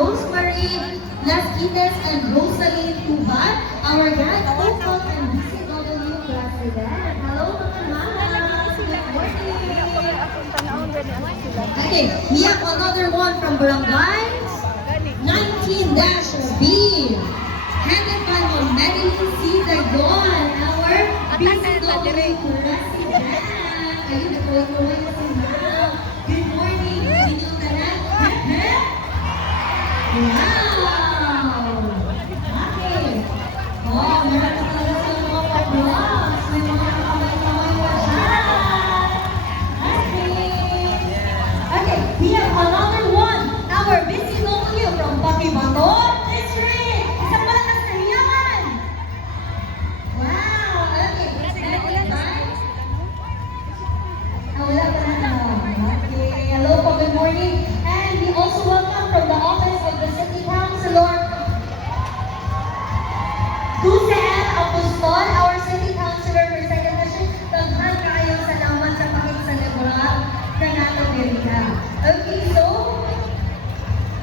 Rosemary Lasquites and Rosalie Tuban, our Grand Open and BCW President. Hello, mga mama. Good morning. Okay, we have another one from Barangay 19-B. Headed by Madeline C. Dayon, our BCW President. Ayun, nagkawag-kawag na si Ma'am. Good morning, inyong tanan. Wow! Okay. Oh, meron na talaga sa mga pa-vlogs. May mga kamay-kamay pa siya. Okay. Okay, we have another one. Our BCW from Pakibato District. Isang malakas na hiyawan. Wow! Okay. Wala pa na. Okay. Hello po, good morning. And we also welcome from the office of the City Councilor, Tusen Apostol, our City Councilor for second session. Daghan kayong salamat sa pakiksalibrar ka nato Amerika. Okay, so